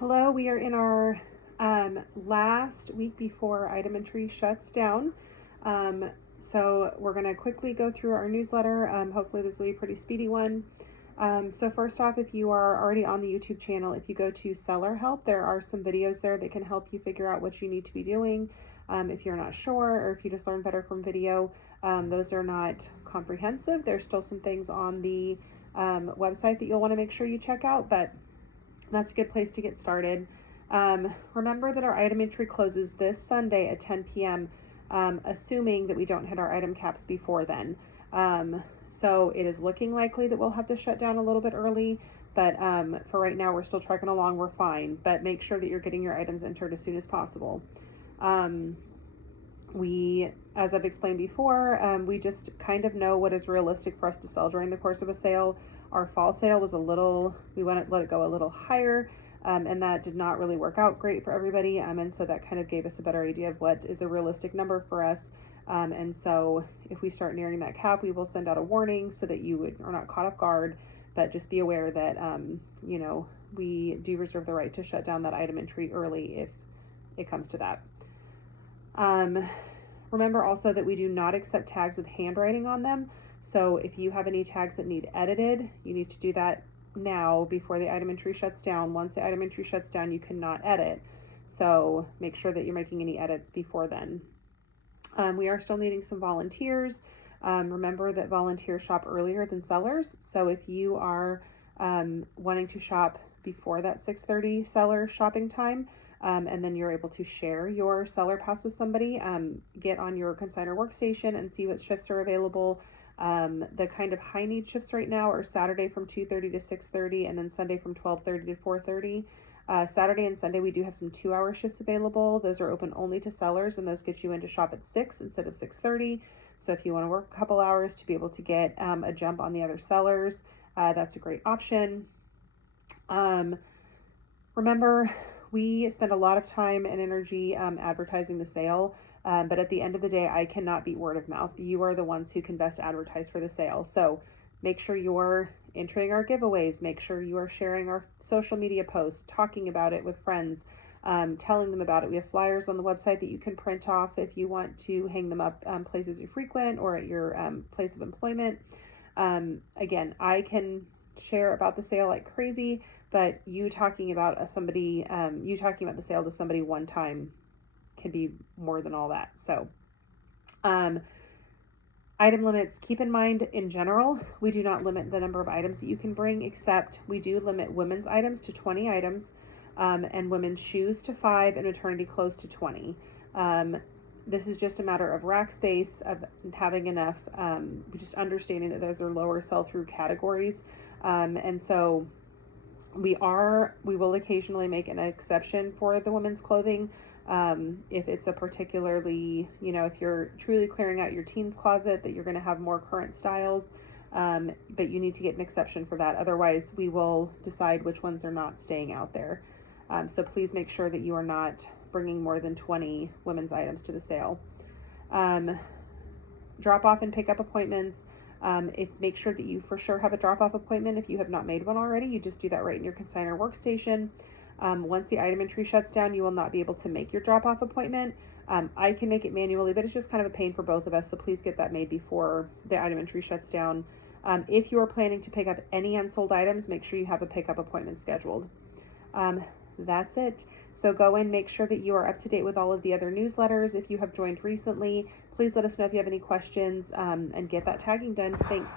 Hello, we are in our last week before item entry shuts down. So we're going to quickly go through our newsletter. Hopefully this will be a pretty speedy one. So first off, if you are already on the YouTube channel, if you go to Seller Help, there are some videos there that can help you figure out what you need to be doing. If you're not sure, or if you just learn better from video, those are not comprehensive. There's still some things on the website that you'll want to make sure you check out, but that's a good place to get started. Remember that our item entry closes this Sunday at 10 p.m., assuming that we don't hit our item caps before then. So it is looking likely that we'll have to shut down a little bit early, but for right now, we're still trucking along. We're fine, but make sure that you're getting your items entered as soon as possible. As I've explained before, we just kind of know what is realistic for us to sell during the course of a sale. Our fall sale was we want to let it go a little higher, and that did not really work out great for everybody. And so that kind of gave us a better idea of what is a realistic number for us. And so if we start nearing that cap, we will send out a warning so that you are not caught off guard, but just be aware that, we do reserve the right to shut down that item entry early if it comes to that. Remember also that we do not accept tags with handwriting on them. So if you have any tags that need edited, you need to do that now before the item entry shuts down. Once the item entry shuts down, you cannot edit. So make sure that you're making any edits before then. We are still needing some volunteers. Remember that volunteers shop earlier than sellers. So if you are wanting to shop before that 6:30 seller shopping time, and then you're able to share your seller pass with somebody, get on your consignor workstation and see what shifts are available. The kind of high need shifts right now are Saturday from 2:30 to 6:30, and then Sunday from 12:30 to 4:30. Saturday and Sunday, we do have some 2-hour shifts available. Those are open only to sellers, and those get you in to shop at 6 instead of 6:30. So if you want to work a couple hours to be able to get a jump on the other sellers, that's a great option. Remember, we spend a lot of time and energy advertising the sale. But at the end of the day, I cannot beat word of mouth. You are the ones who can best advertise for the sale. So make sure you're entering our giveaways. Make sure you are sharing our social media posts, talking about it with friends, telling them about it. We have flyers on the website that you can print off if you want to hang them up places you frequent or at your place of employment. Again, I can share about the sale like crazy, but you talking about the sale to somebody one time can be more than all that. So, item limits, keep in mind, in general, we do not limit the number of items that you can bring, except we do limit women's items to 20 items, and women's shoes to 5, and maternity clothes to 20. This is just a matter of rack space, of having enough, just understanding that those are lower sell-through categories. And so we will occasionally make an exception for the women's clothing. If it's a particularly, if you're truly clearing out your teens closet, that you're going to have more current styles, but you need to get an exception for that. Otherwise, we will decide which ones are not staying out there. So please make sure that you are not bringing more than 20 women's items to the sale. Drop off and pick up appointments. Make sure that you for sure have a drop-off appointment. If you have not made one already, you just do that right in your consignor workstation. Once the item entry shuts down, you will not be able to make your drop-off appointment. I can make it manually, but it's just kind of a pain for both of us, so please get that made before the item entry shuts down. If you are planning to pick up any unsold items, make sure you have a pickup appointment scheduled. That's it. So go in, make sure that you are up to date with all of the other newsletters. If you have joined recently, please let us know if you have any questions, and get that tagging done. Thanks.